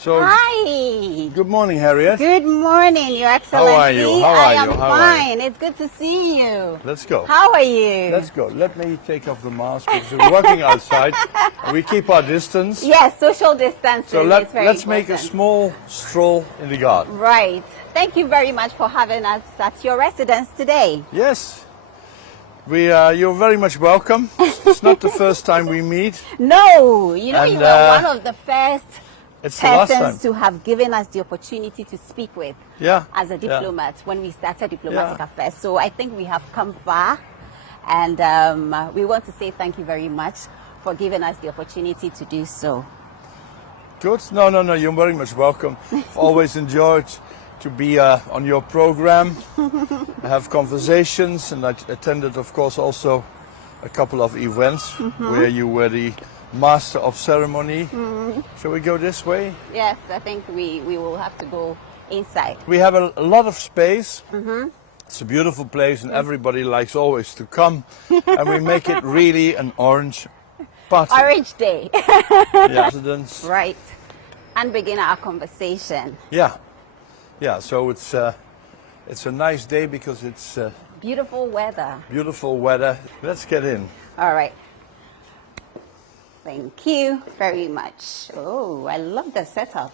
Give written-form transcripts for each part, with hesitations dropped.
So, hi. Good morning, Harriet. Good morning, Your Excellency. How are you? I am fine. It's good to see you. Let's go. How are you? Let's go. Let me take off the mask because we're working outside. And we keep our distance. Yes, social distancing So is very let's make a important. small stroll in the garden. Right. Thank you very much for having us at your residence today. Yes. You're very much welcome. It's not the first time we meet. No, you know, And, you were one of the first It's the last time. persons to have given us the opportunity to speak with as a diplomat when we started diplomatic affairs. So I think we have come far, and we want to say thank you very much for giving us the opportunity to do so. Good. No, you're very much welcome. I've always enjoyed to be on your program, have conversations, and I attended, of course, also a couple of events where you were the master of ceremony. Shall we go this way? Yes, I think we will have to go inside. We have a lot of space. It's a beautiful place, and everybody likes always to come, and we make it really an orange party. Orange Day. Residents. Right. And begin our conversation. Yeah, so it's a nice day because it's Beautiful weather. beautiful weather. Let's get in. All right. Thank you very much. Oh, I love the setup.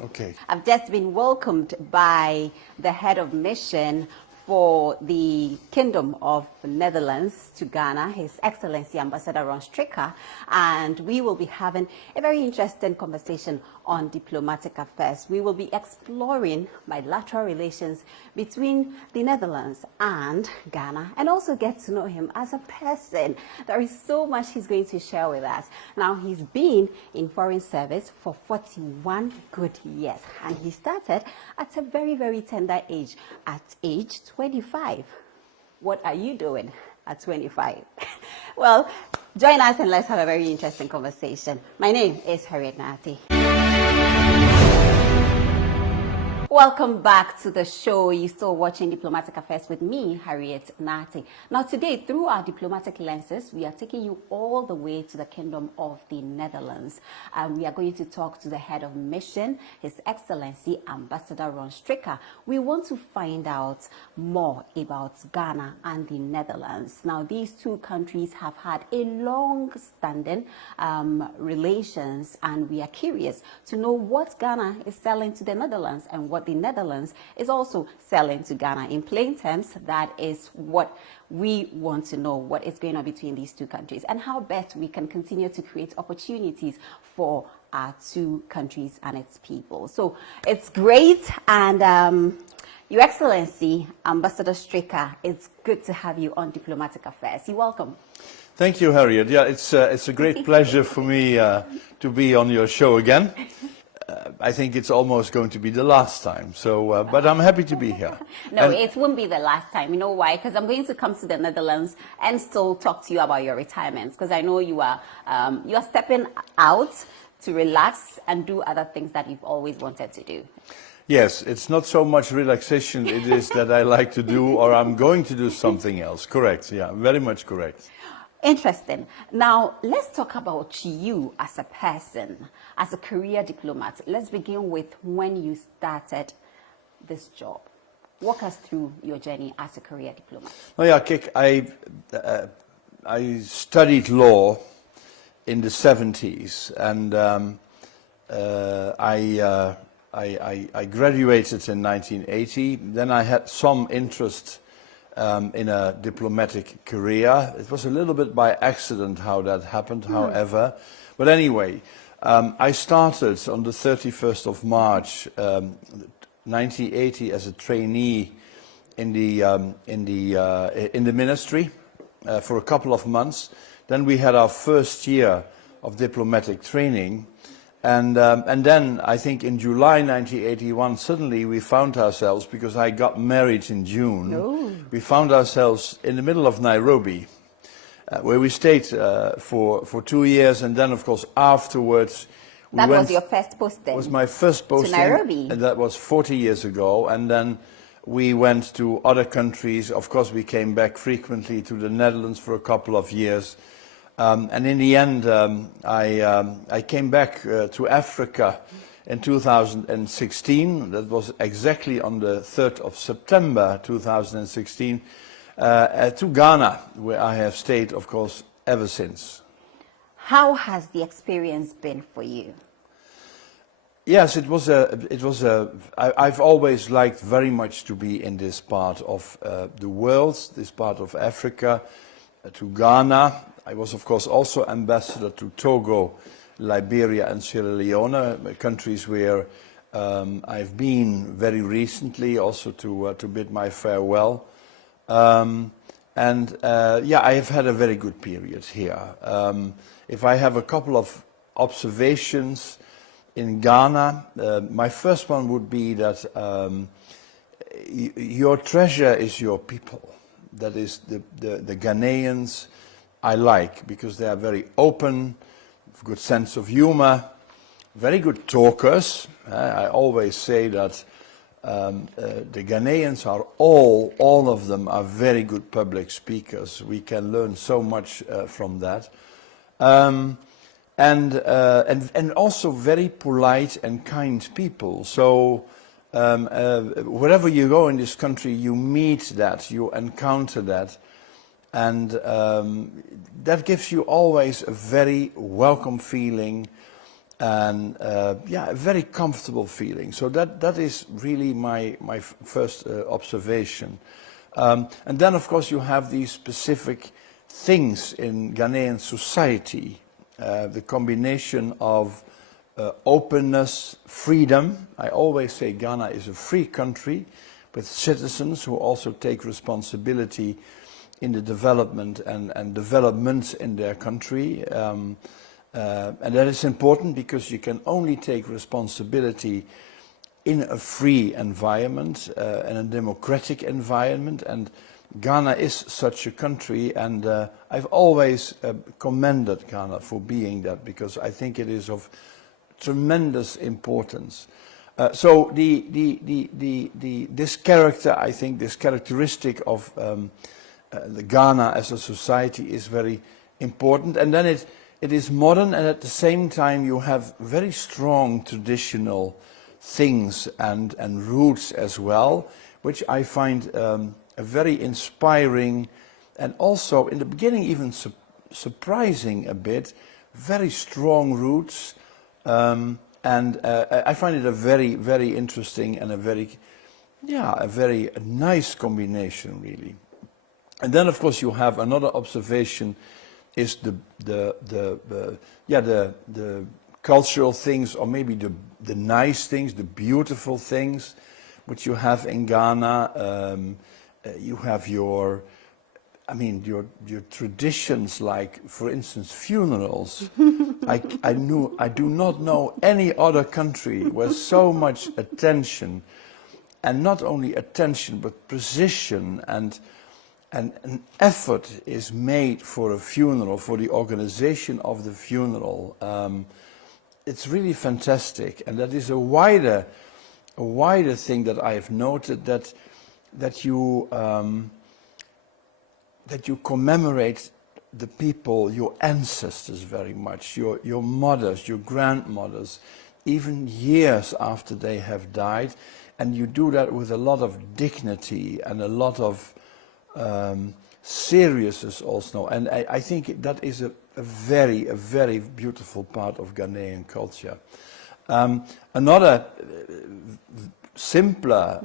Okay. I've just been welcomed by the head of mission for the Kingdom of Netherlands to Ghana, His Excellency Ambassador Ronald Strikker, and we will be having a very interesting conversation on diplomatic affairs. We will be exploring bilateral relations between the Netherlands and Ghana, and also get to know him as a person. There is so much he's going to share with us. Now, he's been in foreign service for 41 good years, and he started at a very, very tender age, at age 25. What are you doing at 25? Well, join us and let's have a very interesting conversation. My name is Harriet Nati. Welcome back to the show. You're still watching Diplomatic Affairs with me, Harriet Nati. Now today, through our diplomatic lenses, we are taking you all the way to the Kingdom of the Netherlands. We are going to talk to the head of mission, His Excellency Ambassador Ronald Strikker. We want to find out more about Ghana and the Netherlands. Now, these two countries have had a long-standing relations, and we are curious to know what Ghana is selling to the Netherlands and what the Netherlands is also selling to Ghana. In plain terms, that is what we want to know, what is going on between these two countries and how best we can continue to create opportunities for our two countries and its people. So it's great, and Your Excellency, Ambassador Strikker, it's good to have you on Diplomatic Affairs. You're welcome. Thank you, Harriet. Yeah, it's a great pleasure for me to be on your show again. I think it's almost going to be the last time, so but I'm happy to be here. No, it won't be the last time. You know why? Because I'm going to come to the Netherlands and still talk to you about your retirement, because I know you are stepping out to relax and do other things that you've always wanted to do. Yes, it's not so much relaxation, it is that I like to do, or I'm going to do something else. Correct, yeah, very much correct. Interesting. Now, let's talk about you as a person, as a career diplomat. Let's begin with when you started this job. Walk us through your journey as a career diplomat. Oh yeah, Kik, I studied law in the 70s, and I graduated in 1980. Then I had some interest in a diplomatic career. It was a little bit by accident how that happened, however. But anyway, I started on the 31st of March, 1980 as a trainee in the ministry for a couple of months. Then we had our first year of diplomatic training. And then I think in July 1981, suddenly we found ourselves, because I got married in June, we found ourselves in the middle of Nairobi, where we stayed for 2 years, and then of course afterwards That was your first posting? It was my first posting. To Nairobi? And that was 40 years ago, and then we went to other countries. Of course we came back frequently to the Netherlands for a couple of years. And in the end, I came back to Africa in 2016. That was exactly on the 3rd of September 2016 to Ghana, where I have stayed, of course, ever since. How has the experience been for you? Yes, I've always liked very much to be in this part of the world, this part of Africa, to Ghana. I was, of course, also ambassador to Togo, Liberia and Sierra Leone, countries where I've been very recently, also to bid my farewell. Yeah, I have had a very good period here. If I have a couple of observations in Ghana, my first one would be that your treasure is your people. That is the Ghanaians I like, because they are very open, good sense of humor, very good talkers. I always say that the Ghanaians are all of them are very good public speakers. We can learn so much from that. And also very polite and kind people. So wherever you go in this country, you meet that, you encounter that. And that gives you always a very welcome feeling and yeah, a very comfortable feeling. So that is really my first observation. And then, of course, you have these specific things in Ghanaian society. The combination of openness, freedom. I always say Ghana is a free country with citizens who also take responsibility in the development and developments in their country. And that is important because you can only take responsibility in a free environment, in a democratic environment. And Ghana is such a country, and I've always commended Ghana for being that, because I think it is of tremendous importance. So this character, I think, this characteristic of the Ghana as a society is very important. And then it is modern, and at the same time you have very strong traditional things and roots as well, which I find a very inspiring, and also in the beginning even surprising a bit, very strong roots, and I find it a very, very interesting and a very nice combination, really. And then, of course, you have another observation is the cultural things, or maybe the nice things, the beautiful things which you have in Ghana. You have your traditions, like, for instance, funerals. I do not know any other country where so much attention, and not only attention, but precision and an effort is made for a funeral, for the organization of the funeral. It's really fantastic, and that is a wider thing that I have noted, that you commemorate the people, your ancestors, very much, your mothers, your grandmothers, even years after they have died, and you do that with a lot of dignity and a lot of seriousness also. And I think that is a very beautiful part of Ghanaian culture. Another simpler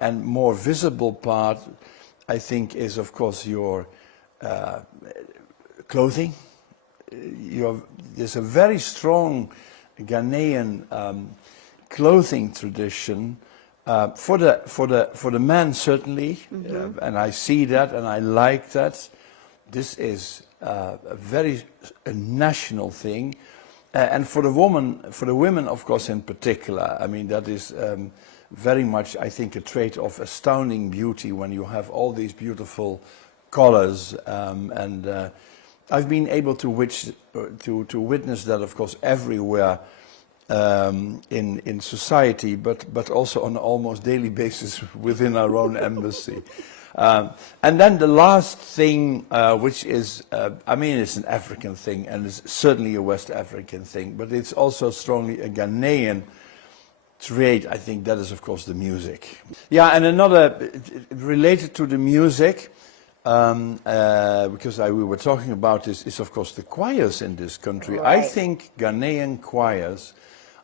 and more visible part, I think, is, of course, your clothing. There's a very strong Ghanaian clothing tradition for the man, certainly, and I see that and I like that. This is a very national thing, and for the women, of course, in particular. I mean, that is very much, I think, a trait of astounding beauty when you have all these beautiful colors, and I've been able to witness that, of course, everywhere in society, but also on an almost daily basis within our own embassy. And then the last thing, which is, I mean, it's an African thing, and it's certainly a West African thing, but it's also strongly a Ghanaian trade, I think that is, of course, the music. Yeah, and another, related to the music, because we were talking about this, is, of course, the choirs in this country. Right. I think Ghanaian choirs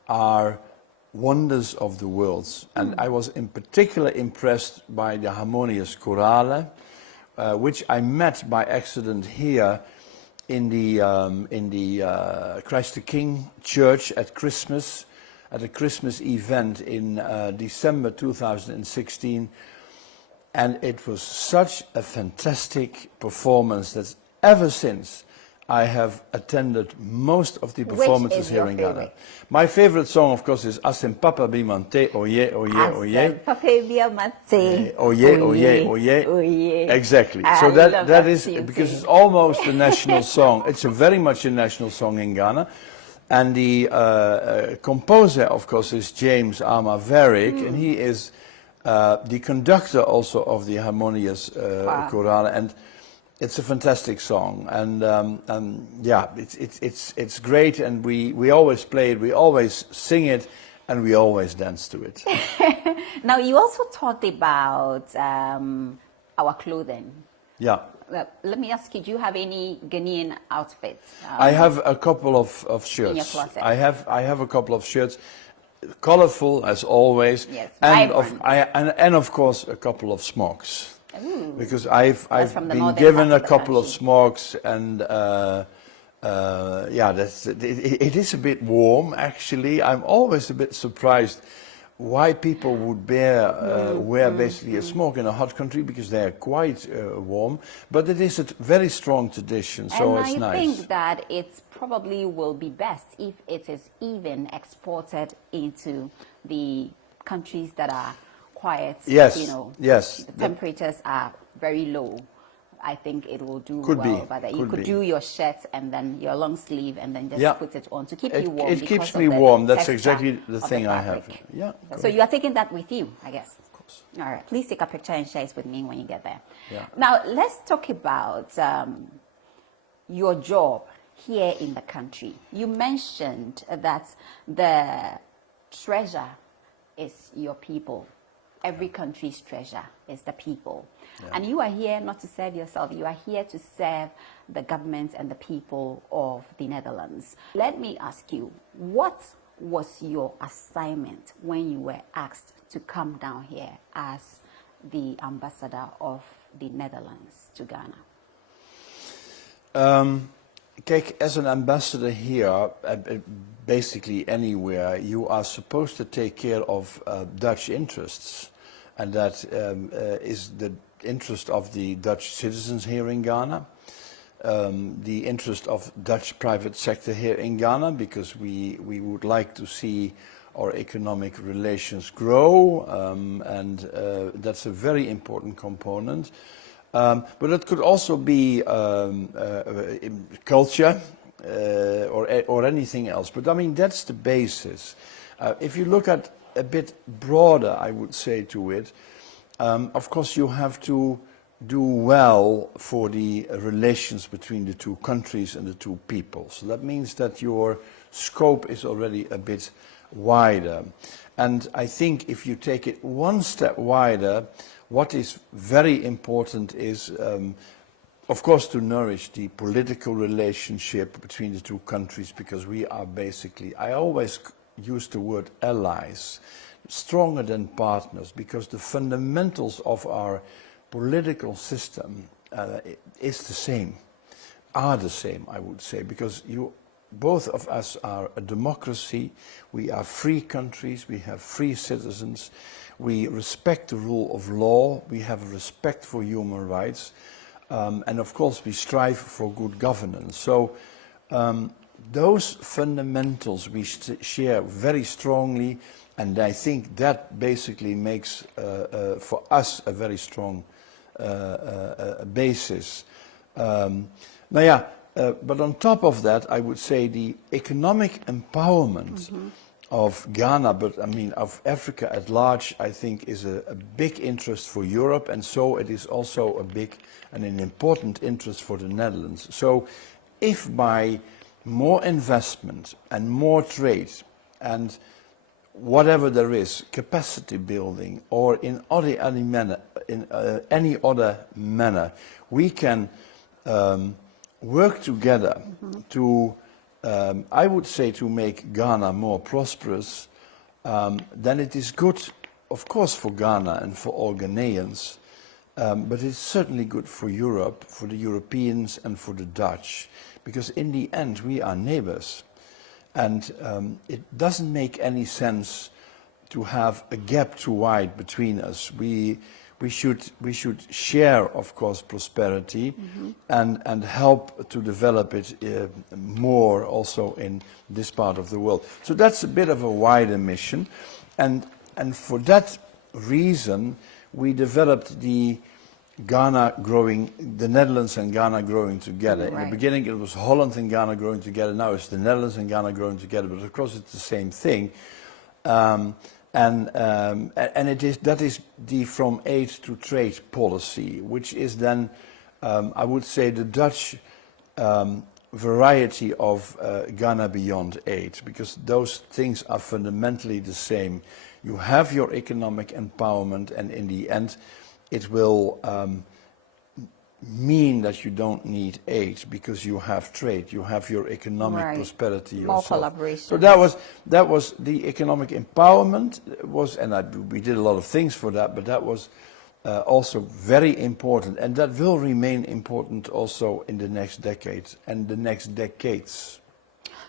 are wonders of the world. And I was in particular impressed by the harmonious chorale, which I met by accident here in the Christ the King Church at Christmas, at a Christmas event in December 2016. And it was such a fantastic performance that ever since I have attended most of the performances here in Ghana. My favorite song, of course, is Asem Papa Bimante, Oye, Oye, Oye. Papa Bimante. Oye, Oye, Oye. Oye. Exactly. So that is, because it's almost a national song. It's very much a national song in Ghana. And the composer, of course, is James Arma Varick, and he is the conductor also of the harmonious chorale. And it's a fantastic song, and yeah, it's great, and we always play it, we always sing it, and we always dance to it. Now, you also talked about our clothing. Yeah. Let me ask you, do you have any Ghanaian outfits? I have a couple of shirts. In your closet. I have a couple of shirts, colorful as always, yes, and of course a couple of smocks. Ooh. Because I've been given a couple of smocks, and yeah, it is a bit warm actually. I'm always a bit surprised why people would wear basically a smock in a hot country, because they are quite warm. But it is a very strong tradition, so it's nice. And I think that it probably will be best if it is even exported into the countries that are quiet, yes, you know, yes, the temperatures are very low. I think it will do could well. Be, but you could do your shirt and then your long sleeve and then just put it on to keep you warm. It keeps me warm. That's exactly the thing I have. Yeah. So you are taking that with you, I guess. Of course. All right. Please take a picture and share it with me when you get there. Yeah. Now let's talk about your job here in the country. You mentioned that the treasure is your people. Every country's treasure is the people. Yeah. And you are here not to serve yourself. You are here to serve the government and the people of the Netherlands. Let me ask you, what was your assignment when you were asked to come down here as the ambassador of the Netherlands to Ghana? Kijk, as an ambassador here, basically anywhere, you are supposed to take care of Dutch interests, and that is the interest of the Dutch citizens here in Ghana, the interest of Dutch private sector here in Ghana, because we would like to see our economic relations grow, and that's a very important component. But it could also be culture or anything else. But I mean, that's the basis. If you look at a bit broader, I would say, to it, of course you have to do well for the relations between the two countries and the two people. So that means that your scope is already a bit wider. And I think if you take it one step wider, what is very important is, of course, to nourish the political relationship between the two countries, because we are basically, I always use the word allies, stronger than partners, because the fundamentals of our political system is the same, are the same, I would say, because both of us are a democracy, we are free countries, we have free citizens, we respect the rule of law, we have a respect for human rights, and of course we strive for good governance. So those fundamentals we share very strongly, and I think that basically makes for us a very strong basis. But on top of that, I would say the economic empowerment of Ghana, but I mean of Africa at large, I think is a big interest for Europe, and so it is also a big and an important interest for the Netherlands. So if by more investment and more trade and whatever there is, capacity building, or in any other manner, we can work together to, I would say, to make Ghana more prosperous, then it is good, of course, for Ghana and for all Ghanaians, but it's certainly good for Europe, for the Europeans and for the Dutch, because in the end we are neighbors. And it doesn't make any sense to have a gap too wide between us. We should share, of course, prosperity and help to develop it more also in this part of the world. So that's a bit of a wider mission, and for that reason we developed the Netherlands and Ghana growing together. Right. In the beginning it was Holland and Ghana growing together, now it's the Netherlands and Ghana growing together, but of course it's the same thing. And that is the from aid to trade policy, which is then, I would say, the Dutch variety of Ghana Beyond Aid, because those things are fundamentally the same. You have your economic empowerment, and in the end it will mean that you don't need aid because you have trade, you have your economic prosperity yourself. More collaboration. So that was the economic empowerment we did a lot of things for that, but that was also very important, and that will remain important also in the next decade and the next decades.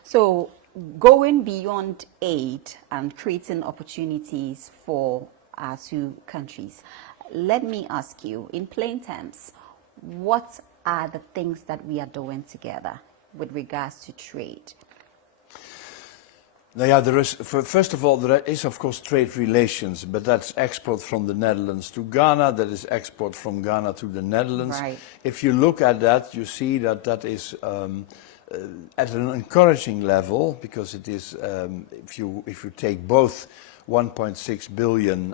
So going beyond aid and creating opportunities for our two countries, let me ask you, in plain terms, what are the things that we are doing together with regards to trade? Now, yeah, first of all, there is of course trade relations, but that's export from the Netherlands to Ghana, that is export from Ghana to the Netherlands. Right. If you look at that, you see that that is at an encouraging level, because it is, if you take both 1.6 billion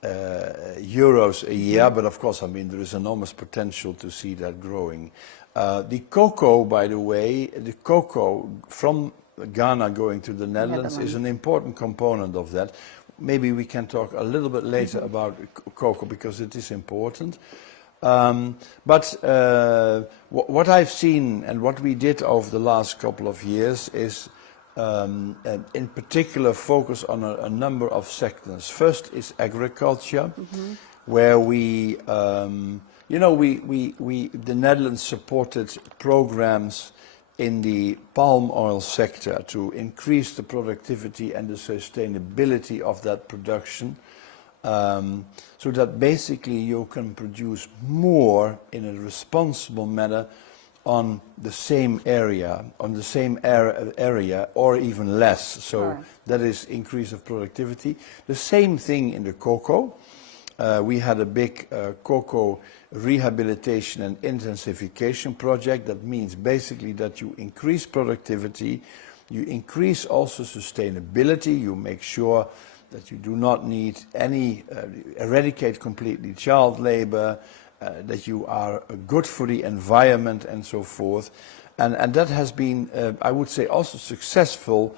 euros a year, but of course, I mean, there is enormous potential to see that growing. The cocoa, by the way, the cocoa from Ghana going to the Netherlands is an important component of that. Maybe we can talk a little bit later about cocoa, because it is important. But what I've seen and what we did over the last couple of years is in particular focus on a number of sectors. First is agriculture, where we, the Netherlands supported programs in the palm oil sector to increase the productivity and the sustainability of that production, so that basically you can produce more in a responsible manner on the same area, or even less. So that is increase of productivity. The same thing in the cocoa. We had a big cocoa rehabilitation and intensification project. That means basically that you increase productivity, you increase also sustainability, you make sure that you do not need any, eradicate completely child labor, that you are good for the environment and so forth. And that has been, I would say, also successful.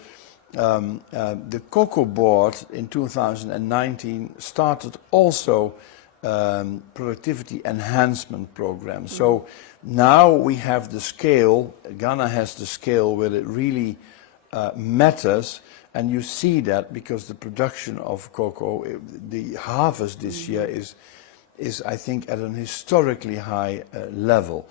The Cocoa Board in 2019 started also productivity enhancement programs. So now we have the scale, Ghana has the scale where it really matters, and you see that because the production of cocoa, the harvest this year is I think at an historically high level.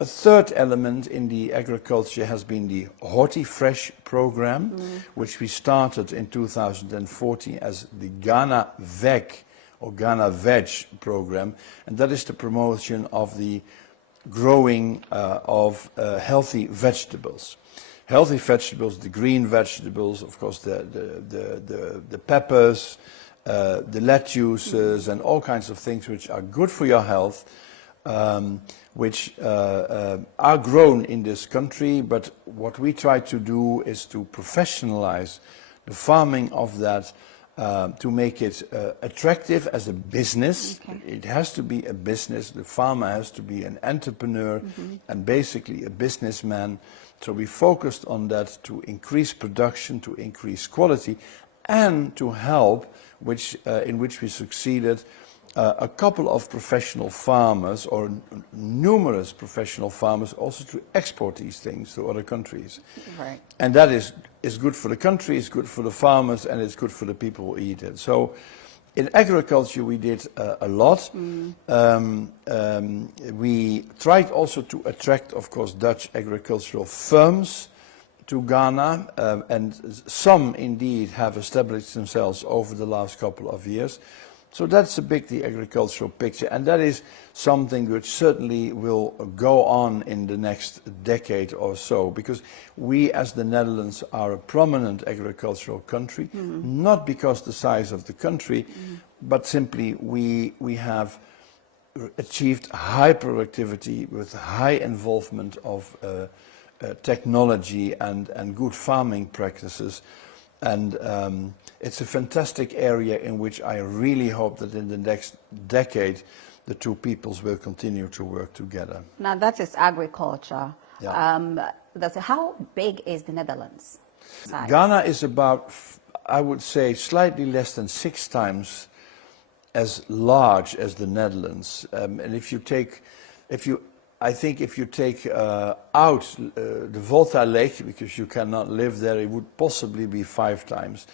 A third element in the agriculture has been the Horti-Fresh program, which we started in 2014 as the Ghana VEG or Ghana Veg program, and that is the promotion of the growing of healthy vegetables. Healthy vegetables, the green vegetables, of course, the peppers, the lettuces, and all kinds of things which are good for your health, which are grown in this country. But what we try to do is to professionalize the farming of that, to make it attractive as a business. It has to be a business. The farmer has to be an entrepreneur and basically a businessman. So we focused on that to increase production, to increase quality, and to help, in which we succeeded, a couple of professional farmers, or numerous professional farmers, also to export these things to other countries. Right. And that is good for the country, it's good for the farmers, and it's good for the people who eat it. So in agriculture we did a lot. We tried also to attract, of course, Dutch agricultural firms to Ghana, and some indeed have established themselves over the last couple of years. So that's the agricultural picture, and that is something which certainly will go on in the next decade or so, because we as the Netherlands are a prominent agricultural country, not because the size of the country, but simply we have achieved high productivity with high involvement of technology and good farming practices. And it's a fantastic area in which I really hope that in the next decade the two peoples will continue to work together. Now that is agriculture. Yeah. How big is the Netherlands? Size? Ghana is about, I would say, slightly less than 6 times as large as the Netherlands. And if you take out the Volta Lake, because you cannot live there, it would possibly be 5 times.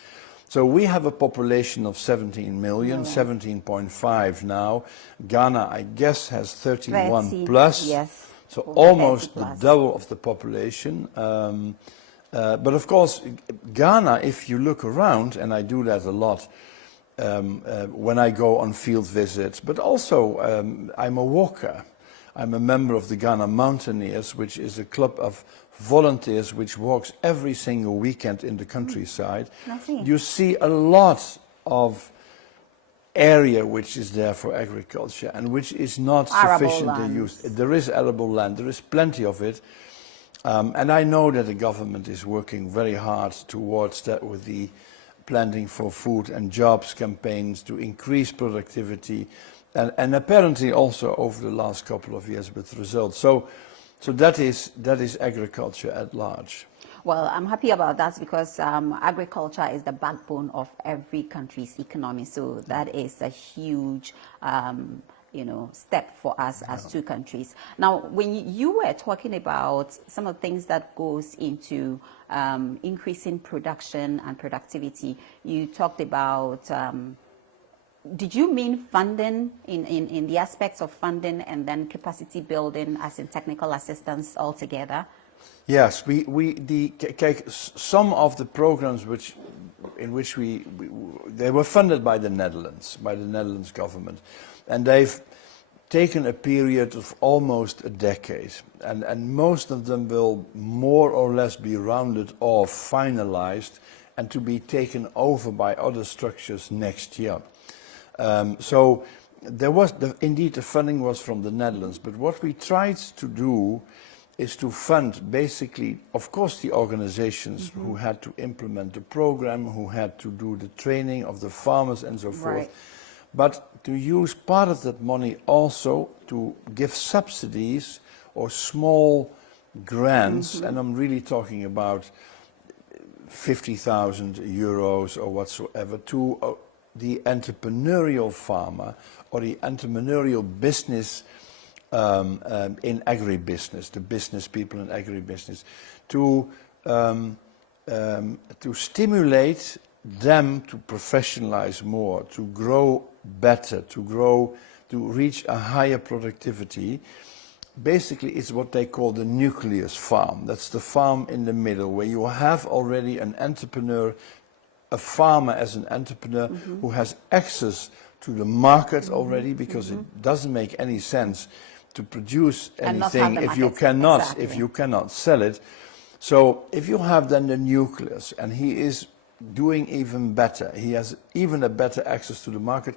So we have a population of 17 million, 17.5 now. Ghana, I guess, has 31 plus. Yes. So almost the double of the population. But of course, Ghana, if you look around, and I do that a lot, when I go on field visits, but also I'm a walker. I'm a member of the Ghana Mountaineers, which is a club of volunteers which walks every single weekend in the countryside. You see a lot of area which is there for agriculture and which is not sufficiently used. There is arable land, there is plenty of it. And I know that the government is working very hard towards that with the Planting for Food and Jobs campaigns to increase productivity. And apparently also over the last couple of years with results. So that is agriculture at large. Well, I'm happy about that because agriculture is the backbone of every country's economy. So that is a huge, step for us as two countries. Now, when you were talking about some of the things that goes into increasing production and productivity, you talked about. Did you mean funding in the aspects of funding and then capacity building as in technical assistance altogether? Yes, some of the programs they were funded by the Netherlands government, and they've taken a period of almost a decade, and most of them will more or less be rounded off, finalized, and to be taken over by other structures next year. So there was, indeed the funding was from the Netherlands, but what we tried to do is to fund basically, of course, the organizations who had to implement the program, who had to do the training of the farmers and so forth, but to use part of that money also to give subsidies or small grants, and I'm really talking about 50,000 euros or whatsoever, to the entrepreneurial farmer or the entrepreneurial business in agribusiness, the business people in agribusiness, to stimulate them to professionalize more, to grow better, to reach a higher productivity. Basically, it's what they call the nucleus farm. That's the farm in the middle where you have already an entrepreneur, a farmer as an entrepreneur who has access to the market already, because it doesn't make any sense to produce anything if you cannot sell it. So if you have then the nucleus, and he is doing even better, he has even a better access to the market,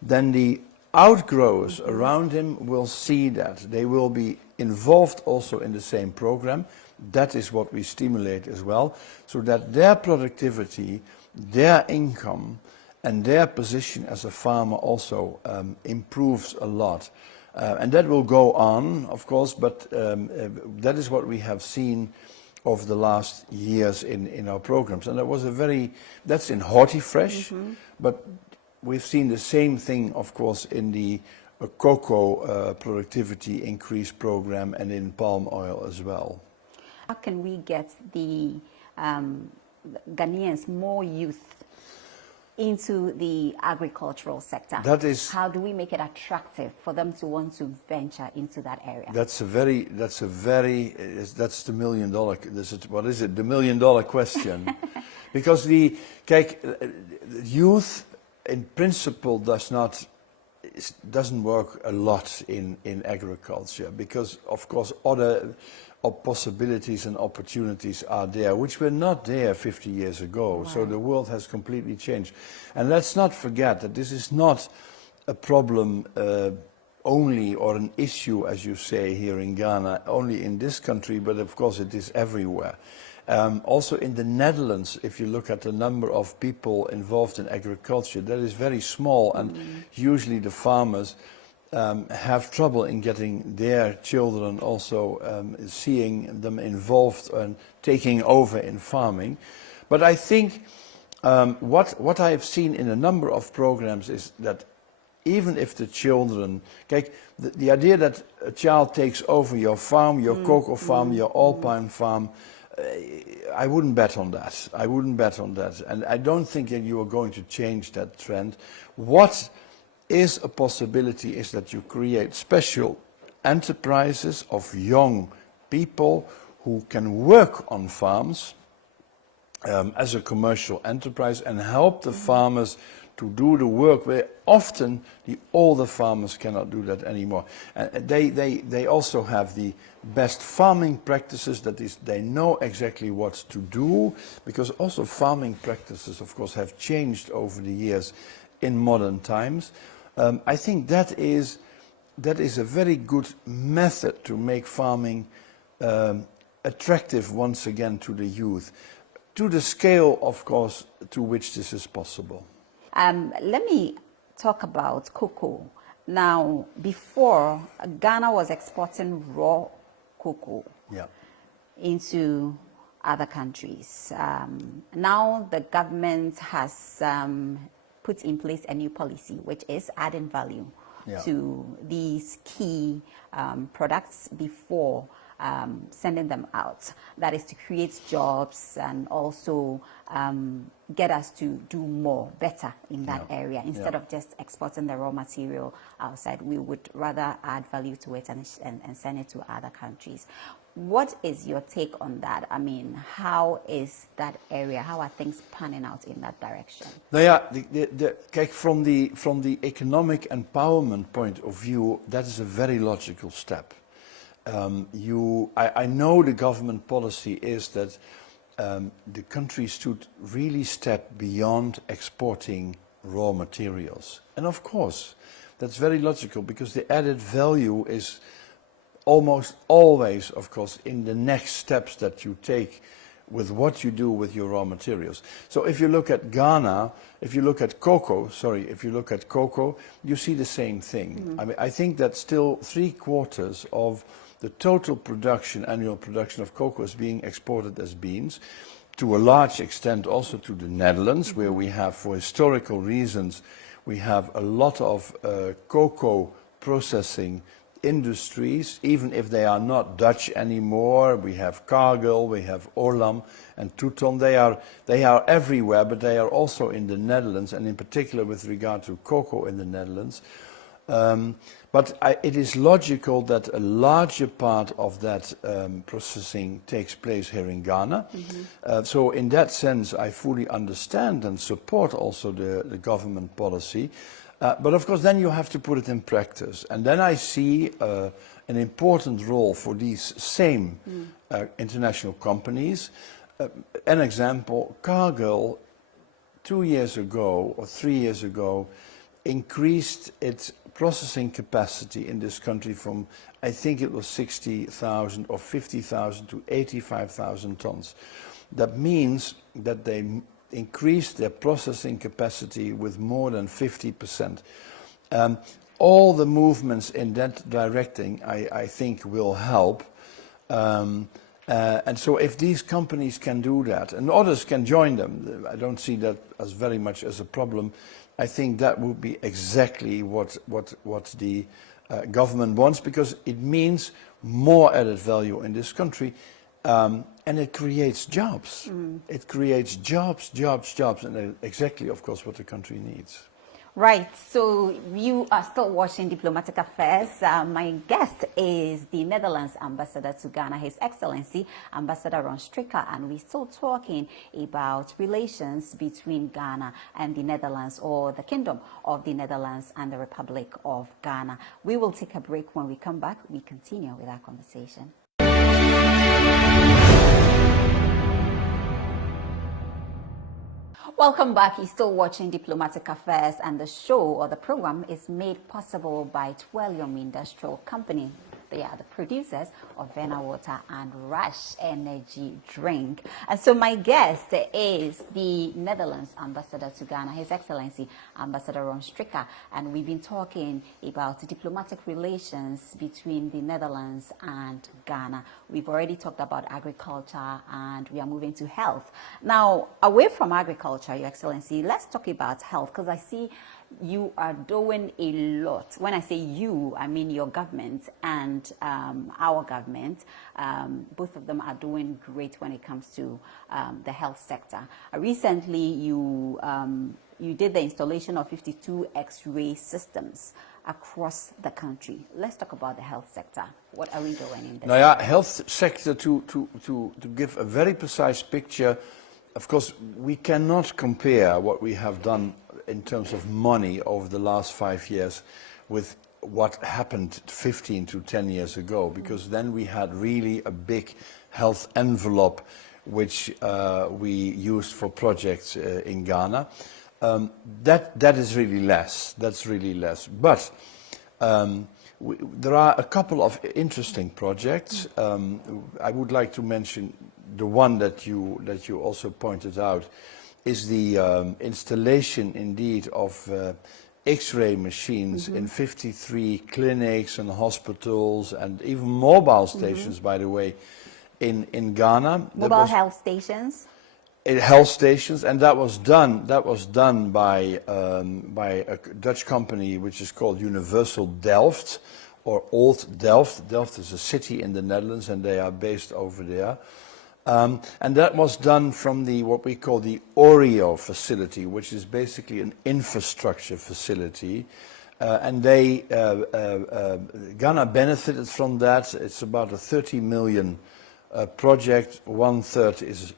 then the outgrowers around him will see that. They will be involved also in the same program. That is what we stimulate as well, so that their productivity, their income, and their position as a farmer also improves a lot. And that will go on, of course, but that is what we have seen over the last years in our programs. And that's in Hortifresh, but we've seen the same thing, of course, in the cocoa productivity increase program and in palm oil as well. How can we get the Ghanaians, more youth, into the agricultural sector? How do we make it attractive for them to want to venture into that area? That's the $1 million. What is it? The $1 million question. Because the youth, in principle, doesn't work a lot in agriculture, because of course other possibilities and opportunities are there, which were not there 50 years ago. Right. So the world has completely changed. And let's not forget that this is not a problem only, or an issue, as you say, here in Ghana, only in this country, but of course it is everywhere. Also in the Netherlands, if you look at the number of people involved in agriculture, that is very small, and usually the farmers have trouble in getting their children also seeing them involved and taking over in farming. But I think what I have seen in a number of programs is that even if the children, the idea that a child takes over your farm, your cocoa farm, your alpine farm, I wouldn't bet on that. I wouldn't bet on that. And I don't think that you are going to change that trend. What is a possibility is that you create special enterprises of young people who can work on farms as a commercial enterprise and help the farmers to do the work where often the older farmers cannot do that anymore. And they also have the best farming practices, that is, they know exactly what to do, because also farming practices, of course, have changed over the years in modern times. I think that is a very good method to make farming attractive once again to the youth, to the scale, of course, to which this is possible. Let me talk about cocoa. Now, before, Ghana was exporting raw cocoa into other countries. Now the government has put in place a new policy, which is adding value to these key products before sending them out. That is to create jobs and also get us to do more, better in that area. Instead of just exporting the raw material outside, we would rather add value to it and send it to other countries. What is your take on that? I mean, how is that area, how are things panning out in that direction? From the economic empowerment point of view, that is a very logical step. I know the government policy is that the countries should really step beyond exporting raw materials. And of course, that's very logical, because the added value is almost always, of course, in the next steps that you take with what you do with your raw materials. So if you look at Ghana, if you look at cocoa, you see the same thing. I mean, I think that still 3/4 of the total production, annual production of cocoa, is being exported as beans, to a large extent also to the Netherlands, where we have, for historical reasons, we have a lot of cocoa processing industries, even if they are not Dutch anymore. We have Cargill, we have Olam and Touton. They are everywhere, but they are also in the Netherlands, and in particular with regard to cocoa in the Netherlands. But it is logical that a larger part of that processing takes place here in Ghana. So in that sense, I fully understand and support also the government policy. But of course, then you have to put it in practice. And then I see an important role for these same international companies. An example, Cargill 2 years ago or 3 years ago increased its processing capacity in this country from, I think it was 60,000 or 50,000 to 85,000 tons. That means that they increased their processing capacity with more than 50%. All the movements in that direction, I think, will help. And so if these companies can do that, and others can join them, I don't see that as very much as a problem. I think that would be exactly what the government wants, because it means more added value in this country, and it creates jobs. It creates jobs, and exactly, of course, what the country needs. Right, so you are still watching Diplomatic Affairs. My guest is the Netherlands Ambassador to Ghana, His Excellency Ambassador Ronald Strikker, and we're still talking about relations between Ghana and the Netherlands, or the Kingdom of the Netherlands and the Republic of Ghana. We will take a break. When we come back, we continue with our conversation. Welcome back. You're still watching Diplomatic Affairs, and the show or the program is made possible by Twelium Industrial Company. They are the producers of Vena Water and Rush Energy Drink. And so my guest is the Netherlands Ambassador to Ghana, His Excellency Ambassador Ron Strikker. And we've been talking about diplomatic relations between the Netherlands and Ghana. We've already talked about agriculture, and we are moving to health. Now, away from agriculture, Your Excellency, let's talk about health, because I see you are doing a lot. When I say you, I mean your government and our government. Both of them are doing great when it comes to the health sector. Recently, you did the installation of 52 X-ray systems across the country. Let's talk about the health sector. What are we doing in this? Now, yeah, health sector, to give a very precise picture, of course, we cannot compare what we have done in terms of money over the last 5 years with what happened 15 to 10 years ago, because then we had really a big health envelope which we used for projects in Ghana. That is really less. That's really less. But there are a couple of interesting projects. I would like to mention the one that you also pointed out, is the installation indeed of X-ray machines in 53 clinics and hospitals and even mobile stations, by the way, in Ghana. Mobile health stations? Health stations, and that was done by a Dutch company which is called Universal Delft, or Old Delft. Delft is a city in the Netherlands, and they are based over there. And that was done from what we call the Oreo facility, which is basically an infrastructure facility. And Ghana benefited from that. It's about a 30 million project. 1/3 is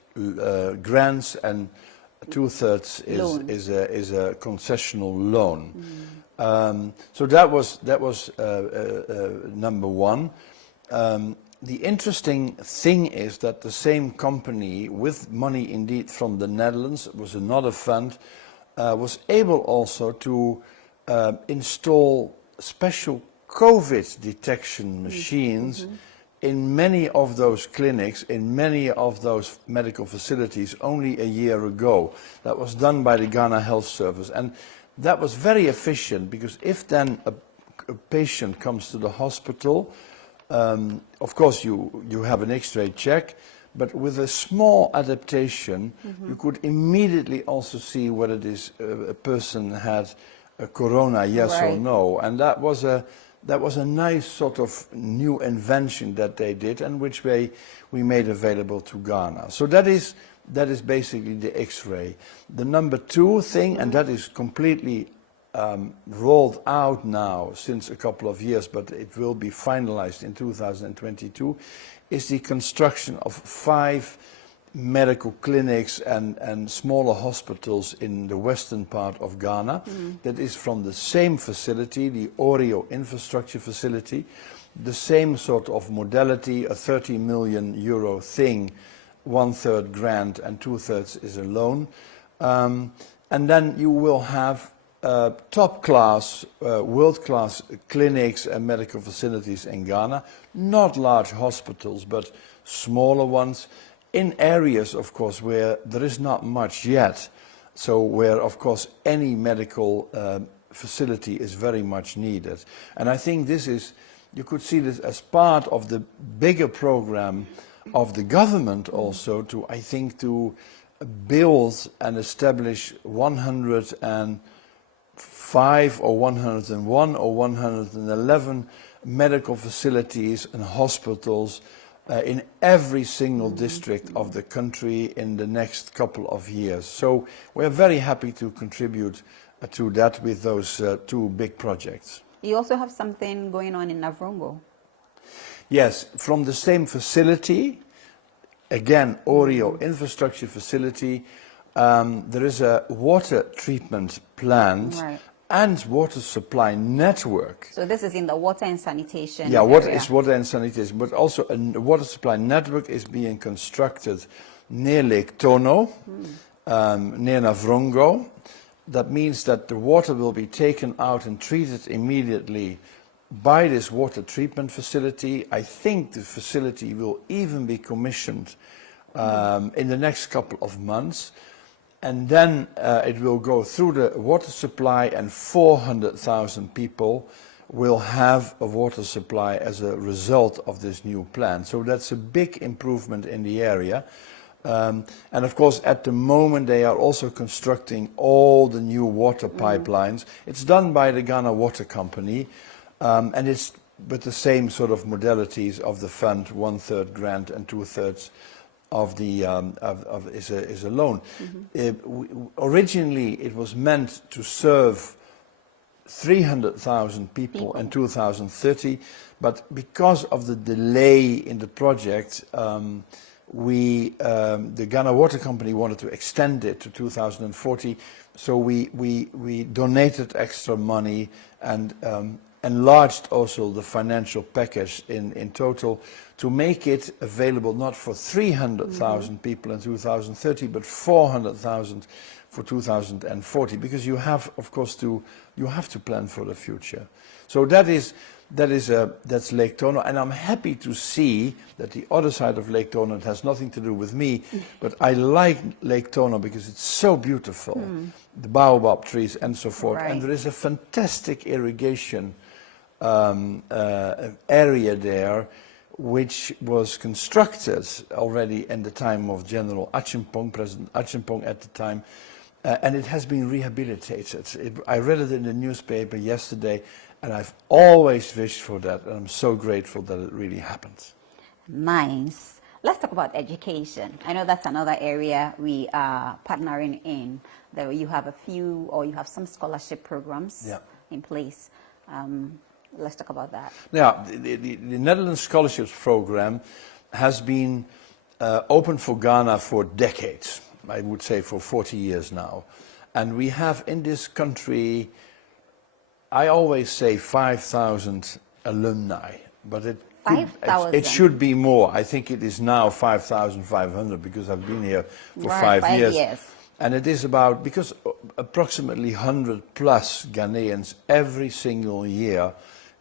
grants, and 2/3 is a concessional loan. So that was number one. The interesting thing is that the same company, with money indeed from the Netherlands, it was another fund, was able also to install special COVID detection machines in many of those clinics, in many of those medical facilities only a year ago. That was done by the Ghana Health Service. And that was very efficient, because if then a patient comes to the hospital, of course, you have an X-ray check, but with a small adaptation, you could immediately also see whether this a person had a corona, yes or no. And that was a nice sort of new invention that they did, and which we made available to Ghana. So that is basically the X-ray. The number two thing, and that is completely rolled out now since a couple of years, but it will be finalized in 2022, is the construction of 5 medical clinics and smaller hospitals in the western part of Ghana. That is from the same facility, the Oreo infrastructure facility, the same sort of modality, a 30 million euro thing, 1/3 grant and 2/3 is a loan. And then you will have top-class, world-class clinics and medical facilities in Ghana, not large hospitals, but smaller ones, in areas, of course, where there is not much yet. So where, of course, any medical facility is very much needed. And I think this is, you could see this as part of the bigger program of the government also to, I think, to build and establish 105 or 101 or 111 medical facilities and hospitals in every single district of the country in the next couple of years. So we're very happy to contribute to that with those two big projects. You also have something going on in Navrongo. Yes, from the same facility, again, Oreo infrastructure facility, there is a water treatment plant and water supply network. So this is in the water and sanitation area. It's water and sanitation, but also a water supply network is being constructed near Lake Tono, near Navrongo. That means that the water will be taken out and treated immediately by this water treatment facility. I think the facility will even be commissioned in the next couple of months. And then it will go through the water supply, and 400,000 people will have a water supply as a result of this new plan. So that's a big improvement in the area. And of course, at the moment, they are also constructing all the new water pipelines. It's done by the Ghana Water Company, and it's with the same sort of modalities of the fund, 1/3 grant and 2/3 of the is a loan. Originally, it was meant to serve 300,000 people in 2030, but because of the delay in the project, the Ghana Water Company wanted to extend it to 2040, so we donated extra money and enlarged also the financial package in total to make it available not for 300,000 people in 2030, but 400,000 for 2040, because you have, of course, to plan for the future. So that's Lake Tono, and I'm happy to see that the other side of Lake Tono, it has nothing to do with me, but I like Lake Tono because it's so beautiful, the baobab trees and so forth, and there is a fantastic irrigation area there, which was constructed already in the time of General Achimpong, President Achimpong at the time, and it has been rehabilitated. I read it in the newspaper yesterday, and I've always wished for that, and I'm so grateful that it really happened. Nice. Let's talk about education. I know that's another area we are partnering in. There you have a few, or you have some scholarship programs in place. Let's talk about that. Yeah, the Netherlands Scholarships Program has been open for Ghana for decades. I would say for 40 years now. And we have in this country, I always say 5,000 alumni, but it should be more. I think it is now 5,500 because I've been here for 5 years. And it is about, because approximately 100 plus Ghanaians every single year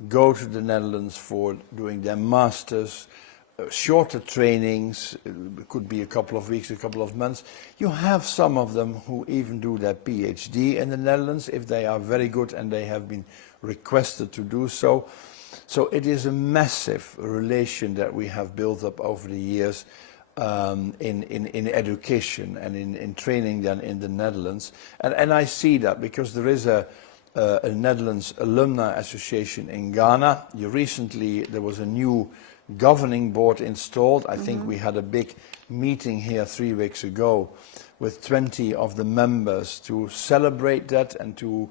go to the Netherlands for doing their masters, shorter trainings, it could be a couple of weeks, a couple of months. You have some of them who even do their PhD in the Netherlands if they are very good and they have been requested to do so. So it is a massive relation that we have built up over the years in education and in training then in the Netherlands. And I see that because there is a Netherlands Alumni Association in Ghana. There was a new governing board installed. I think we had a big meeting here 3 weeks ago with 20 of the members to celebrate that and to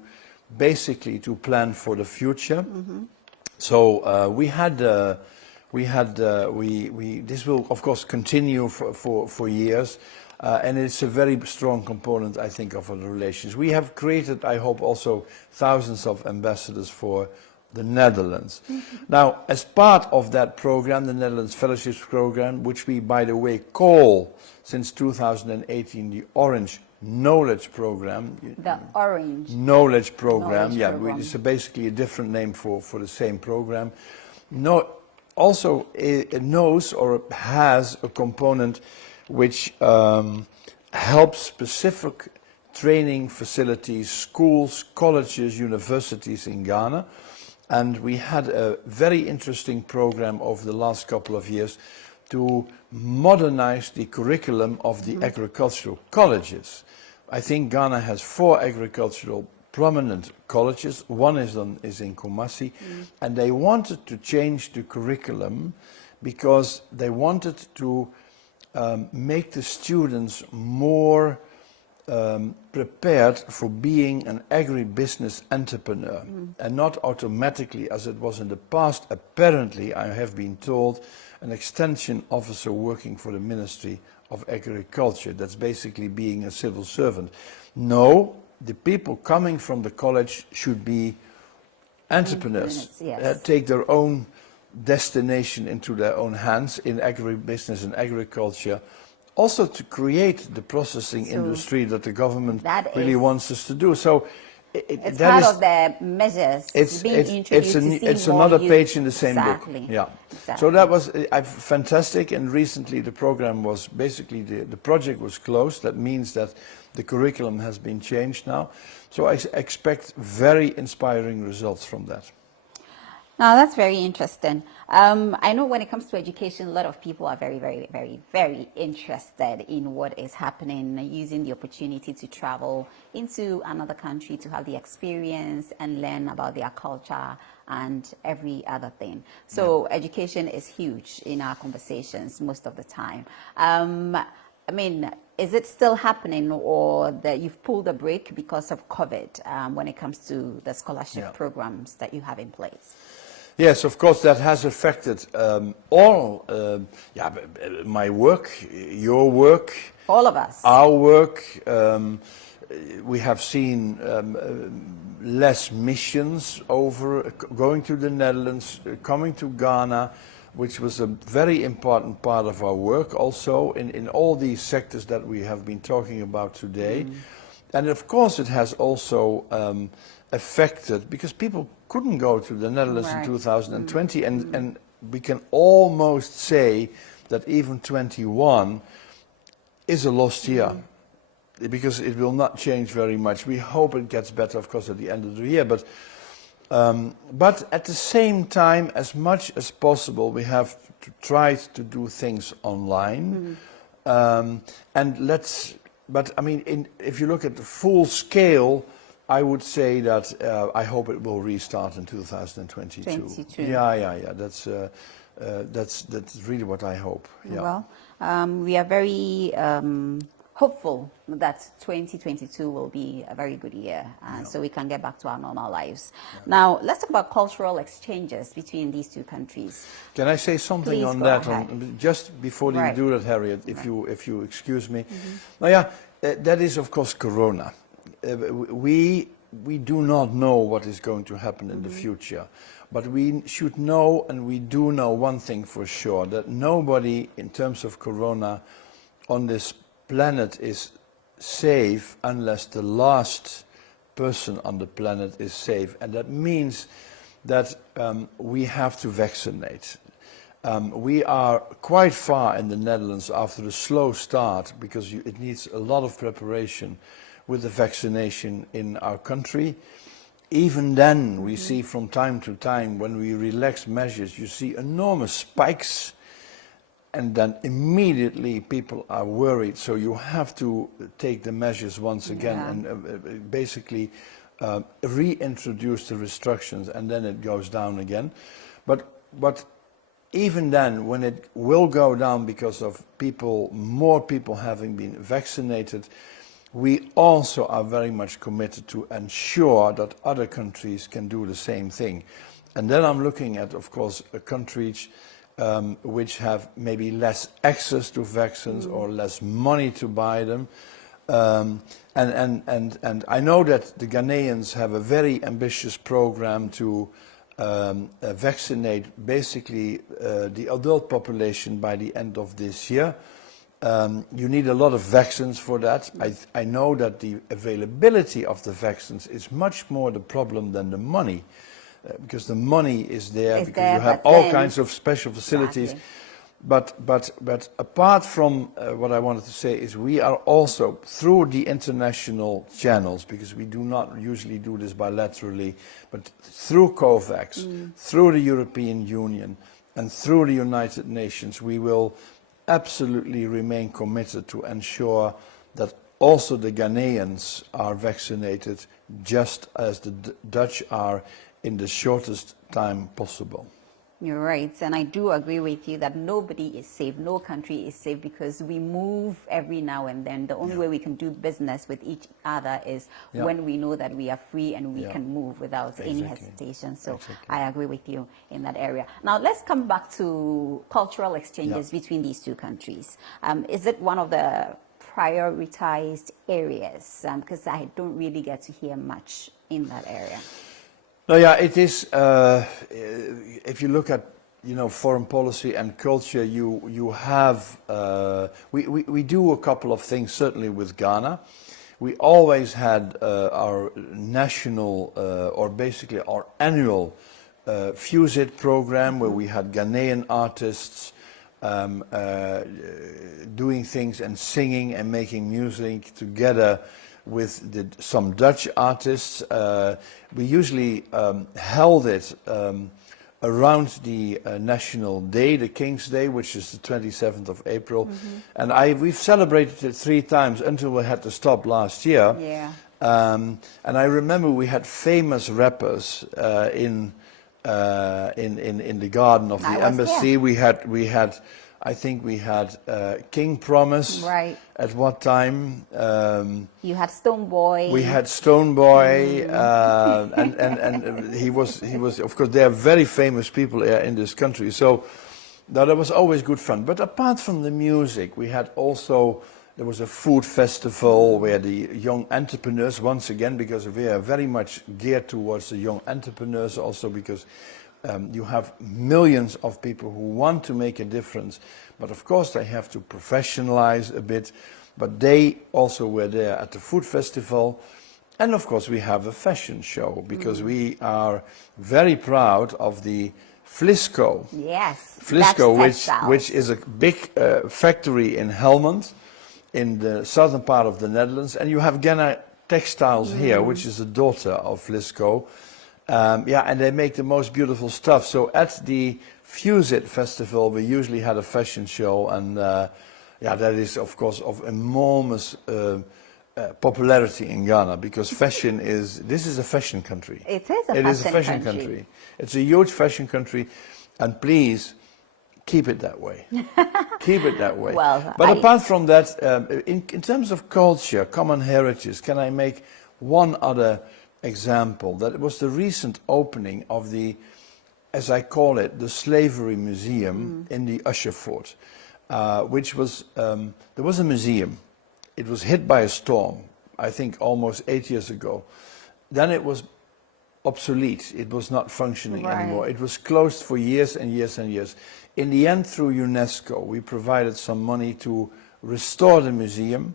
basically to plan for the future. So this will of course continue for years. And it's a very strong component, I think, of our relations. We have created, I hope, also thousands of ambassadors for the Netherlands. Now, as part of that program, the Netherlands Fellowships Program, which we, by the way, call since 2018 the Orange Knowledge Program. The Orange Knowledge Program, it's basically a different name for the same program. Also, it knows or has a component which helps specific training facilities, schools, colleges, universities in Ghana. And we had a very interesting program over the last couple of years to modernize the curriculum of the agricultural colleges. I think Ghana has 4 agricultural prominent colleges. One is in Kumasi, and they wanted to change the curriculum because they wanted to make the students more prepared for being an agribusiness entrepreneur, and not automatically, as it was in the past, apparently, I have been told, an extension officer working for the Ministry of Agriculture. That's basically being a civil servant. No, the people coming from the college should be entrepreneurs, yes. Take their own destination into their own hands in agribusiness and agriculture, also to create the processing industry that the government really wants us to do. So it's part of the measures being introduced. It's another page in the same book. Yeah. Exactly. So that was fantastic, and recently the program was basically, the project was closed. That means that the curriculum has been changed now. So I expect very inspiring results from that. Now, that's very interesting. I know when it comes to education, a lot of people are very, very, very, very interested in what is happening, using the opportunity to travel into another country to have the experience and learn about their culture and every other thing. So education is huge in our conversations most of the time. I mean, is it still happening, or that you've pulled a break because of COVID when it comes to the scholarship programs that you have in place? Yes, of course, that has affected all, my work, your work. All of us. Our work. We have seen less missions going to the Netherlands, coming to Ghana, which was a very important part of our work also in all these sectors that we have been talking about today. And of course it has also affected, because people couldn't go to the Netherlands in 2020, and we can almost say that even 21 is a lost year, because it will not change very much. We hope it gets better, of course, at the end of the year, but at the same time, as much as possible, we have to try to do things online. But I mean, if you look at the full scale, I would say that I hope it will restart in 2022. Yeah. That's really what I hope. Yeah. Well, we are very hopeful that 2022 will be a very good year, so we can get back to our normal lives. Now, let's talk about cultural exchanges between these two countries. Can I say something Please on go that? ahead. Just before you do that, Harriet, if you excuse me. Now, that is, of course, Corona. We do not know what is going to happen in the future, but we should know, and we do know one thing for sure, that nobody in terms of Corona on this planet is safe unless the last person on the planet is safe, and that means that we have to vaccinate. We are quite far in the Netherlands after a slow start, because it needs a lot of preparation with the vaccination in our country. Even then, we see from time to time, when we relax measures, you see enormous spikes, and then immediately people are worried. So you have to take the measures once again and basically reintroduce the restrictions, and then it goes down again. But even then, when it will go down because of more people having been vaccinated, we also are very much committed to ensure that other countries can do the same thing. And then I'm looking at, of course, countries which have maybe less access to vaccines or less money to buy them. And I know that the Ghanaians have a very ambitious program to vaccinate basically the adult population by the end of this year. You need a lot of vaccines for that. I know that the availability of the vaccines is much more the problem than the money, because the money is there, because you have all kinds of special facilities. But apart from what I wanted to say is, we are also, through the international channels, because we do not usually do this bilaterally, but through COVAX, through the European Union, and through the United Nations, we will absolutely remain committed to ensure that also the Ghanaians are vaccinated just as the Dutch are in the shortest time possible. You're right, and I do agree with you that nobody is safe, no country is safe, because we move every now and then. The only way we can do business with each other is when we know that we are free and we can move without any hesitation. So I agree with you in that area. Now let's come back to cultural exchanges between these two countries. Is it one of the prioritized areas? Because I don't really get to hear much in that area. No, yeah, it is. If you look at, foreign policy and culture, you have. We do a couple of things certainly with Ghana. We always had our national, or basically our annual, FUSIT program, where we had Ghanaian artists doing things and singing and making music together with some Dutch artists. We usually held it around the National Day, the King's Day, which is the 27th of April. And we've celebrated it 3 times until we had to stop last year. And I remember we had famous rappers in the garden of the embassy. We had I think we had King Promise at what time. You had Stone Boy. We had Stone Boy, and he was of course, they are very famous people in this country. So that was always good fun. But apart from the music, we had also, there was a food festival where the young entrepreneurs, once again, because we are very much geared towards the young entrepreneurs, also because you have millions of people who want to make a difference, but of course they have to professionalize a bit. But they also were there at the food festival. And of course we have a fashion show, because we are very proud of the Flisco. Yes, Flisco, which is a big factory in Helmond, in the southern part of the Netherlands. And you have Ghana Textiles here, which is the daughter of Flisco. And they make the most beautiful stuff. So at the FUSIT festival, we usually had a fashion show, and that is of course of enormous popularity in Ghana, because this is a fashion country. It is a fashion country. It's a huge fashion country, and please keep it that way. Keep it that way. But apart from that, in terms of culture, common heritage, can I make one other example? That was the recent opening of the, as I call it, the Slavery Museum in the Usher Fort, which was, there was a museum. It was hit by a storm, I think almost 8 years ago. Then it was obsolete. It was not functioning anymore. It was closed for years and years and years. In the end, through UNESCO, we provided some money to restore the museum.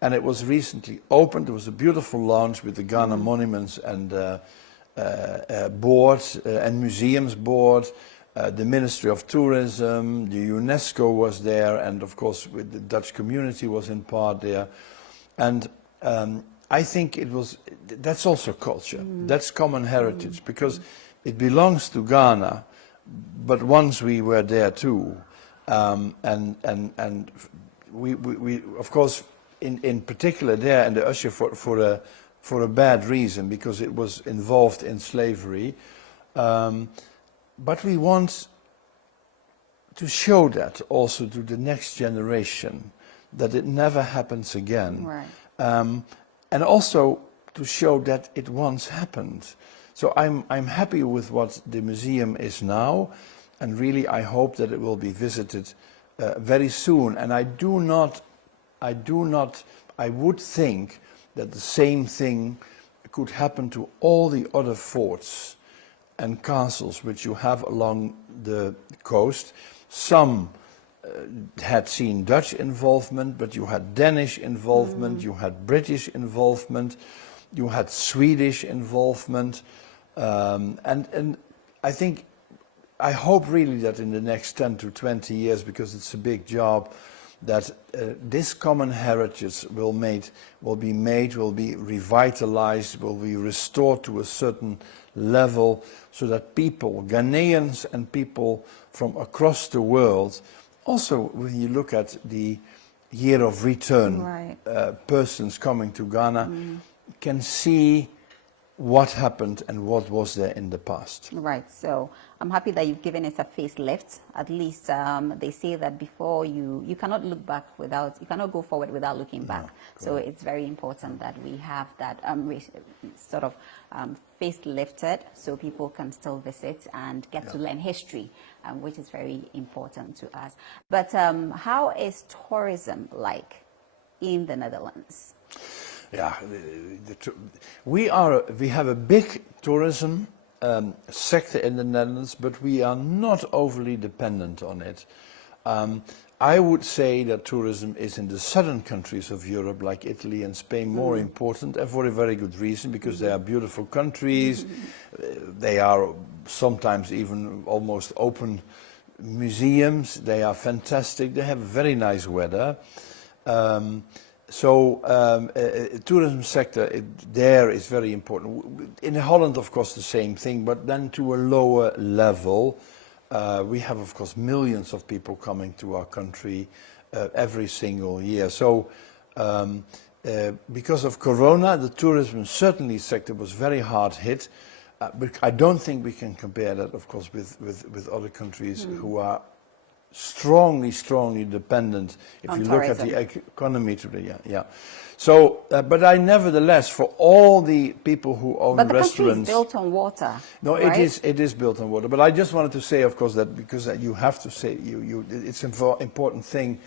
And it was recently opened. There was a beautiful lounge with the Ghana Monuments and Board and Museums Board. The Ministry of Tourism, the UNESCO was there, and of course with the Dutch community was in part there. And I think that's also culture. That's common heritage, because it belongs to Ghana, but once we were there too. And we of course, in particular there in the Usher for a bad reason, because it was involved in slavery. But we want to show that also to the next generation, that it never happens again. And also to show that it once happened. So I'm happy with what the museum is now, and really I hope that it will be visited very soon. And I would think that the same thing could happen to all the other forts and castles which you have along the coast. Some had seen Dutch involvement, but you had Danish involvement, you had British involvement, you had Swedish involvement, and I hope really that in the next 10 to 20 years, because it's a big job, that this common heritage will be revitalized, will be restored to a certain level, so that people, Ghanaians and people from across the world, also when you look at the year of return, persons coming to Ghana, can see what happened and what was there in the past. Right. So I'm happy that you've given it a facelift. At least they say that before you cannot look back without, you cannot go forward without looking back. So it's very important that we have that sort of facelifted, so people can still visit and get to learn history, which is very important to us. But how is tourism like in the Netherlands? Yeah, we have a big tourism sector in the Netherlands, but we are not overly dependent on it. I would say that tourism is in the southern countries of Europe, like Italy and Spain, more important, and for a very good reason, because they are beautiful countries. They are sometimes even almost open museums. They are fantastic. They have very nice weather. So tourism sector there is very important. In Holland, of course, the same thing, but then to a lower level. We have, of course, millions of people coming to our country every single year. So because of Corona, the tourism certainly sector was very hard hit. But I don't think we can compare that, of course, with other countries who are strongly dependent, if you look at the economy today. So, but I nevertheless, for all the people who own restaurants... But the country is built on water, No, right? it is built on water. But I just wanted to say, of course, that because you have to say, it's an important thing,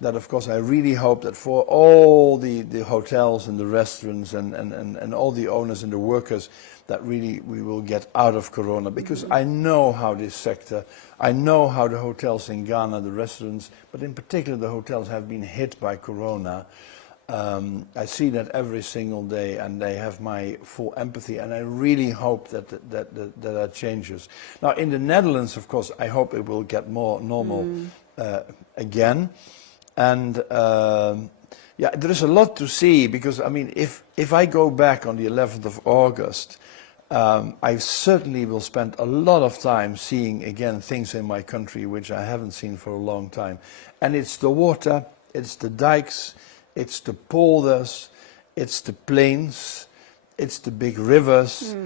that of course I really hope that for all the hotels and the restaurants and all the owners and the workers, that really we will get out of Corona, because I know how this sector, I know how the hotels in Ghana, the restaurants, but in particular the hotels have been hit by Corona. I see that every single day, and they have my full empathy, and I really hope that changes. Now in the Netherlands, of course, I hope it will get more normal again. And yeah, there is a lot to see, because I mean, if I go back on the 11th of August, I certainly will spend a lot of time seeing again things in my country which I haven't seen for a long time. And it's the water, it's the dikes, it's the polders, it's the plains, it's the big rivers.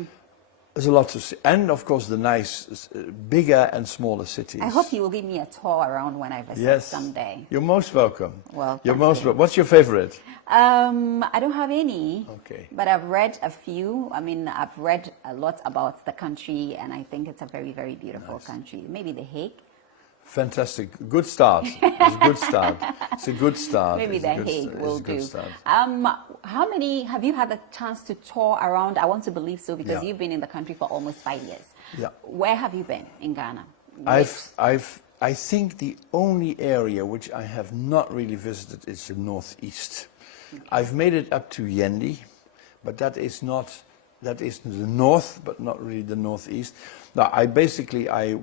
There's a lot to see. And of course the nice, bigger and smaller cities. I hope you will give me a tour around when I visit someday. You're most welcome. Well, you're most welcome. What's your favorite? I don't have any. Okay. But I've read a few. I mean, I've read a lot about the country, and I think it's a very, very beautiful country. Maybe The Hague. Fantastic. Good start. It's a good start. It's a good start. Maybe The Hague will do. How many have you had the chance to tour around? I want to believe so, because you've been in the country for almost 5 years. Yeah. Where have you been in Ghana? I think the only area which I have not really visited is the northeast. Okay. I've made it up to Yendi, but that is the north, but not really the northeast. Now,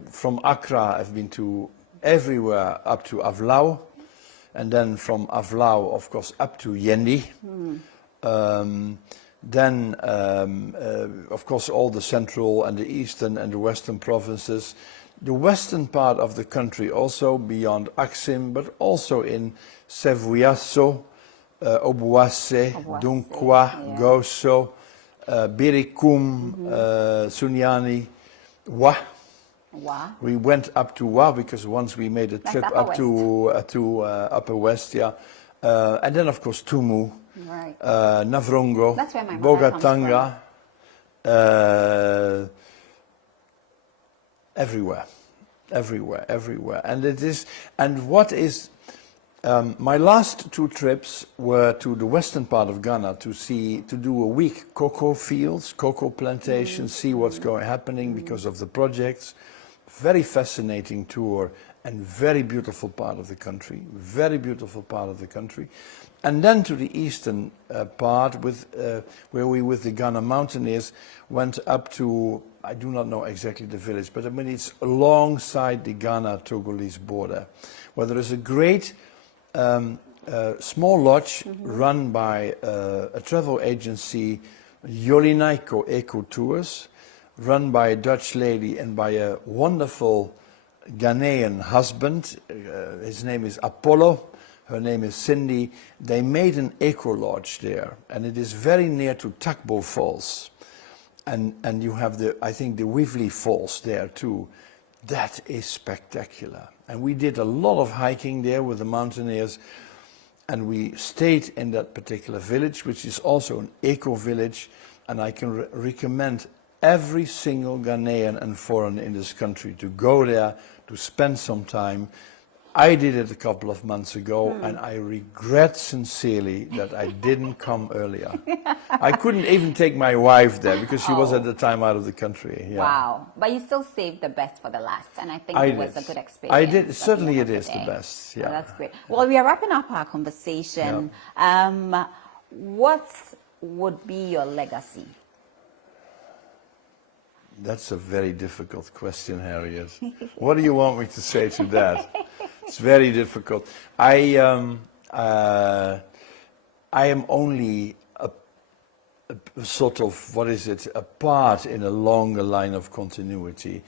from Accra, I've been to everywhere up to Avlau, and then from Avlau, of course, up to Yendi. Then, of course, all the central and the eastern and the western provinces. The western part of the country also, beyond Axim, but also in Sevuyaso, Obuase, Dunkwa, Goso, Birikum, Sunyani, Wa. We went up to Wa because once we made a trip up to Upper West, and then of course Tumu, Navrongo, Bogatanga, everywhere, and my last 2 trips were to the western part of Ghana to do a week cocoa fields, cocoa plantations, see what's happening because of the projects. Very fascinating tour and very beautiful part of the country, And then to the eastern part where we with the Ghana mountaineers went up to, I do not know exactly the village, but I mean it's alongside the Ghana-Togolese border, where there is a great small lodge run by a travel agency, Jolinaiko Eco Tours, run by a Dutch lady and by a wonderful Ghanaian husband. His name is Apollo, her name is Cindy. They made an eco lodge there, and it is very near to Takbo Falls. And you have I think the Wivley Falls there too. That is spectacular. And we did a lot of hiking there with the mountaineers, and we stayed in that particular village, which is also an eco village, and I can recommend every single Ghanaian and foreigner in this country to go there, to spend some time. I did it a couple of months ago, and I regret sincerely that I didn't come earlier. I couldn't even take my wife there because she was at the time out of the country. Yeah. Wow. But you still saved the best for the last, and I think it was a good experience. I did. Certainly it is the best. Yeah. Oh, that's great. Well, we are wrapping up our conversation. Yeah. What would be your legacy? That's a very difficult question, Harriet. What do you want me to say to that? It's very difficult. I am only a sort of, what is it, a part in a longer line of continuity.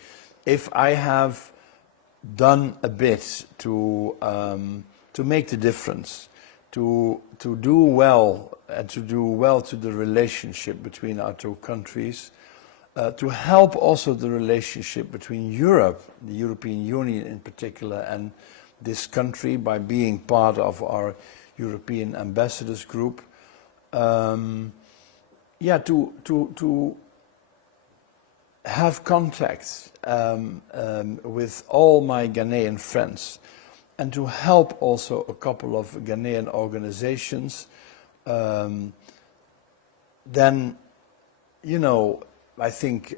If I have done a bit to make the difference, to do well, and to do well to the relationship between our two countries, to help also the relationship between Europe, the European Union in particular, and this country by being part of our European ambassadors group. To have contacts with all my Ghanaian friends, and to help also a couple of Ghanaian organizations, then, you know, I think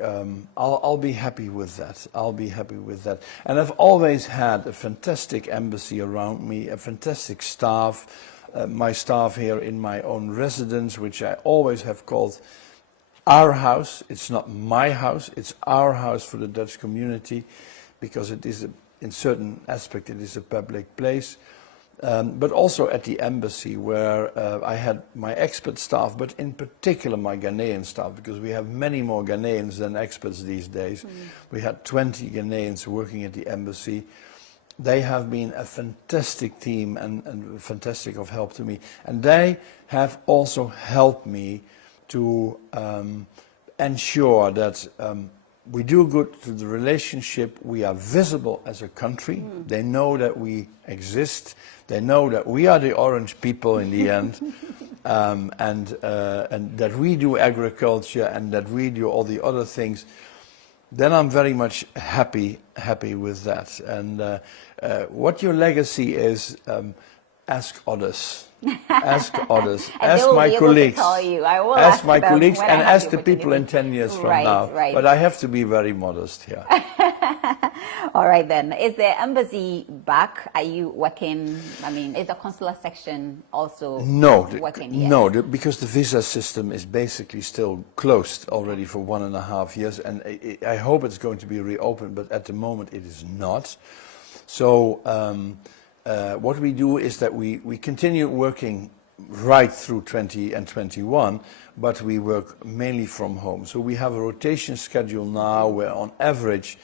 I'll be happy with that. I'll be happy with that. And I've always had a fantastic embassy around me, a fantastic staff, my staff here in my own residence, which I always have called our house. It's not my house, it's our house for the Dutch community, because it is, in certain aspect, it is a public place. But also at the embassy, where I had my expert staff, but in particular my Ghanaian staff, because we have many more Ghanaians than experts these days. We had 20 Ghanaians working at the embassy. They have been a fantastic team and fantastic of help to me. And they have also helped me to ensure that we do good to the relationship. We are visible as a country. They know that we exist. They know that we are the orange people in the end, and that we do agriculture and that we do all the other things. Then I'm very much happy with that. And what your legacy is, ask others. Ask others. Ask my colleagues. Ask my colleagues and ask the people in 10 years from now. Right. But I have to be very modest here. All right then. Is the embassy back? Are you working? I mean, is the consular section also working yet? No, because the visa system is basically still closed already for 1.5 years, and I hope it's going to be reopened, but at the moment it is not. So what we do is that we continue working right through 20 and 21, but we work mainly from home. So we have a rotation schedule now where on average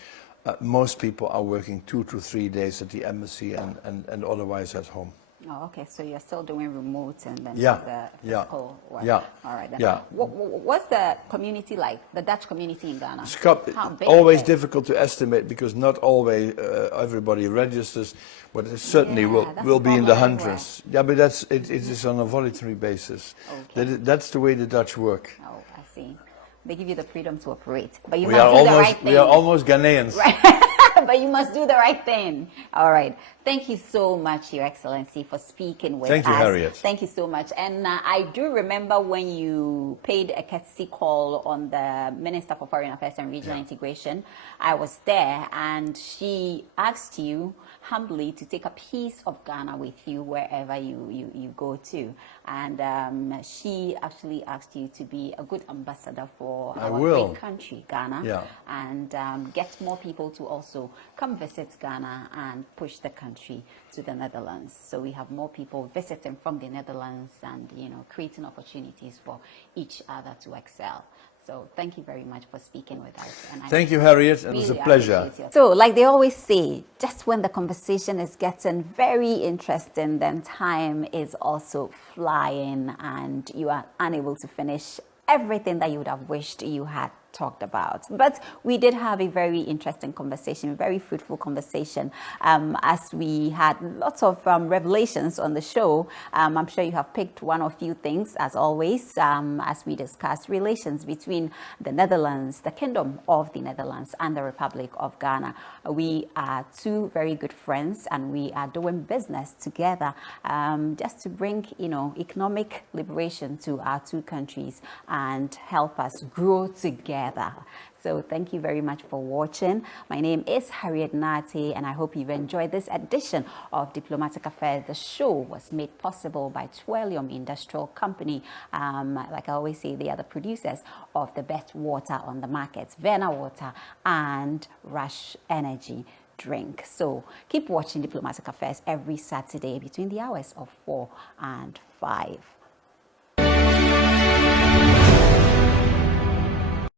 most people are working 2 to 3 days at the embassy and otherwise at home. Oh, okay. So you're still doing remote and then the physical work. Yeah. All right. Then. Yeah. What's the community like? The Dutch community in Ghana? It's always difficult to estimate because not always everybody registers, but it certainly will be in the hundreds. Yeah, but it is on a voluntary basis. Okay. That's the way the Dutch work. Oh, I see. They give you the freedom to operate, but you must do the right thing. We are almost Ghanaians. Right. But you must do the right thing. All right. Thank you so much, Your Excellency, for speaking with us. Thank you, Harriet. Thank you so much. And I do remember when you paid a courtesy call on the Minister for Foreign Affairs and Regional Integration. I was there, and she asked you humbly to take a piece of Ghana with you wherever you go to. And she actually asked you to be a good ambassador for our great country, Ghana, and get more people to also come visit Ghana and push the country country to the Netherlands. So we have more people visiting from the Netherlands and, creating opportunities for each other to excel. So thank you very much for speaking with us. And thank you, Harriet. It was a pleasure. So like they always say, just when the conversation is getting very interesting, then time is also flying and you are unable to finish everything that you would have wished you had talked about. But we did have a very interesting conversation, a very fruitful conversation, as we had lots of revelations on the show. I'm sure you have picked one or few things, as always, as we discussed relations between the Netherlands, the Kingdom of the Netherlands, and the Republic of Ghana. We are two very good friends, and we are doing business together, just to bring, economic liberation to our two countries and help us grow together. So thank you very much for watching. My name is Harriet Nati, and I hope you've enjoyed this edition of Diplomatic Affairs. The show was made possible by Twelium Industrial Company. Like I always say, they are the producers of the best water on the market, Vena Water and Rush Energy Drink. So keep watching Diplomatic Affairs every Saturday between the hours of 4 and 5.